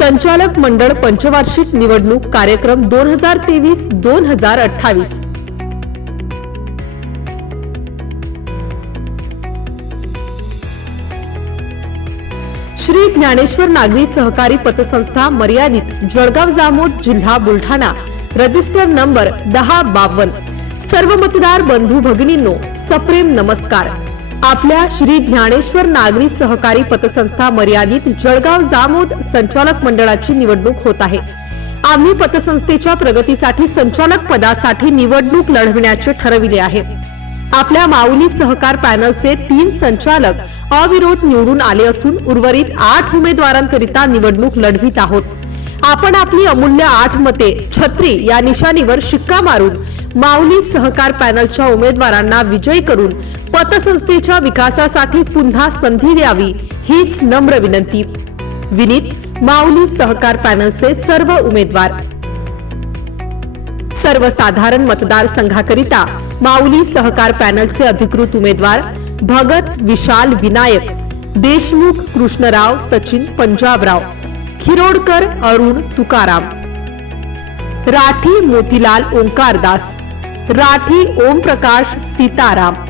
संचालक मंडळ पंचवार्षिक निवडणूक कार्यक्रम दोन हजार तेवीस दोन हजार अठ्ठावीस श्री ज्ञानेश्वर नागरी सहकारी पतसंस्था मर्यादित जळगाव जामोद जिल्हा बुलढाणा रजिस्टर नंबर दहा बावन सर्व मतदार बंधू भगिनींनो सप्रेम नमस्कार आपल्या श्री ज्ञानेश्वर नागरी सहकारी पतसंस्था मर्यादित जळगाव जामोद संचालक मंडळाची निवडणूक होत आहे आम्ही पतसंस्थेच्या प्रगतीसाठी संचालक पदासाठी निवडणूक लढविण्याचे ठरविले आहे आपल्या माऊली सहकार पॅनलचे तीन संचालक अविरोध निवडून आले असून उर्वरित आठ उमेदवारांकरिता निवडणूक लढवित आहोत आपण आपली अमूल्य आठ मते छत्री या निशाणीवर शिक्का मारून माऊली सहकार पॅनलच्या उमेदवारांना विजयी करून पतसंस्थेच्या विकासासाठी पुन्हा संधी द्यावी हीच नम्र विनंती विनीत माऊली सहकार पॅनलचे सर्व उमेदवार सर्वसाधारण मतदारसंघाकरिता माऊली सहकार पॅनलचे अधिकृत उमेदवार भगत विशाल विनायक देशमुख कृष्णराव सचिन पंजाबराव खिरोडकर अरुण तुकाराम राठी मोतीलाल ओंकारदास राठी ओमप्रकाश सीताराम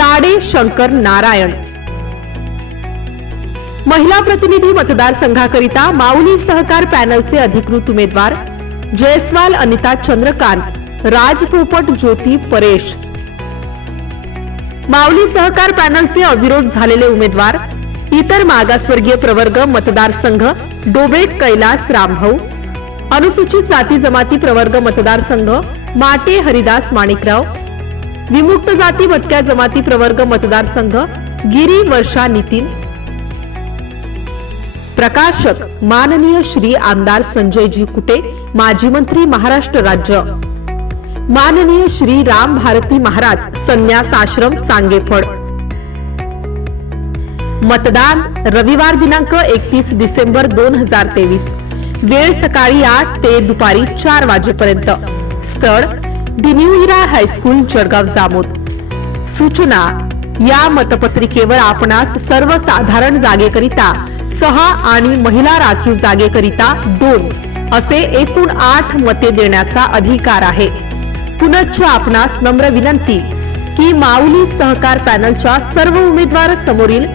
ताडे शंकर नारायण महिला प्रतिनिधी मतदारसंघाकरिता माऊली सहकार पॅनलचे अधिकृत उमेदवार जयस्वाल अनिता चंद्रकांत राजपोपट ज्योती परेश माऊली सहकार पॅनलचे अविरोध झालेले उमेदवार इतर मागासवर्गीय प्रवर्ग मतदारसंघ डोबेट कैलास रामभाऊ अनुसूचित जाती जमाती प्रवर्ग मतदारसंघ माटे हरिदास माणिकराव विमुक्त जाती भटक्या जमाती प्रवर्ग मतदारसंघ गिरी वर्षा नितीन प्रकाशक माननीय श्री आमदार संजयजी कुटे माजी मंत्री महाराष्ट्र राज्य माननीय श्री राम भारती महाराज संन्यास आश्रम सांगेफळ मतदान रविवार दिनांक एकतीस डिसेंबर दोन हजार तेवीस वेळ सकाळी आठ ते दुपारी चार वाजेपर्यंत स्थळ the new Hira high school Jalgaon Jamod सूचना या मतपत्रिकेवर आपणास सर्वसाधारण जागेकरिता सहा आणि महिला राखीव जागेकरिता दोन असे एकूण आठ मते देण्याचा अधिकार आहे पुनश्च आपणास नम्र विनंती की माऊली सहकार पॅनलच्या सर्व उमेदवार समोरील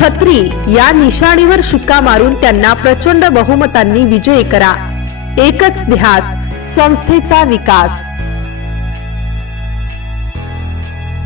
छत्री या निशाणीवर शिक्का मारून त्यांना प्रचंड बहुमतांनी विजयी करा एकच ध्यास संस्थेचा विकास